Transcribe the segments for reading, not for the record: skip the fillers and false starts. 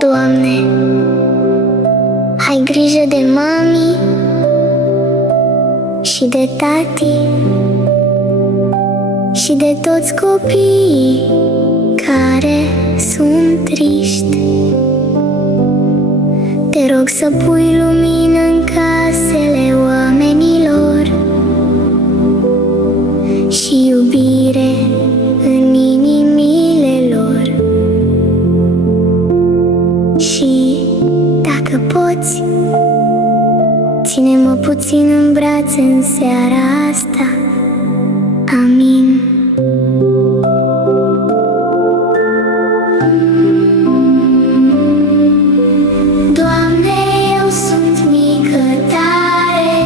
Doamne, ai grijă de mami și de tati și de toți copiii care sunt triști. Te rog să pui lumină în casele oamenilor și iubire în inimile lor. Și, dacă poți, ține-mă puțin în brațe în seara asta. Amin. Doamne, eu sunt mică tare,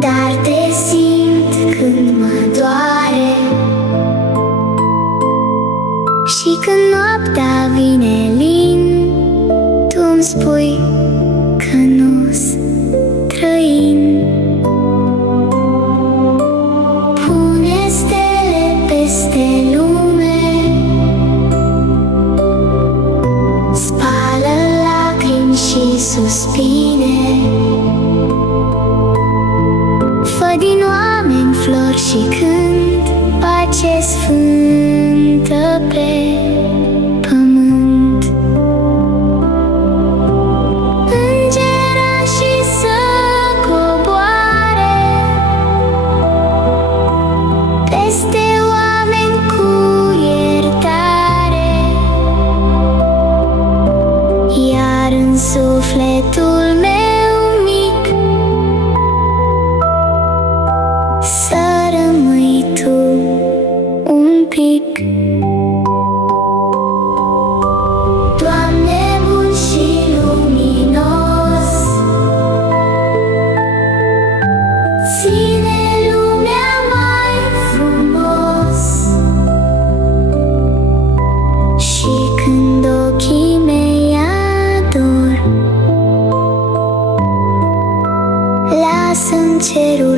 dar te simt când mă doare. Și când noaptea vine lin, tu-mi spui că nu-s străin. Pune stele peste lume, spală lacrimi și suspine. Fă din oameni flori și cânt, pace sfântă pe pământ. Îngerașii să coboare peste oameni cu iertare, iar în sufletul meu mic să rămâi tu un pic. Doamne bun și luminos, ține lumea mai frumos. Și când ochii mei ador, lasă în cerul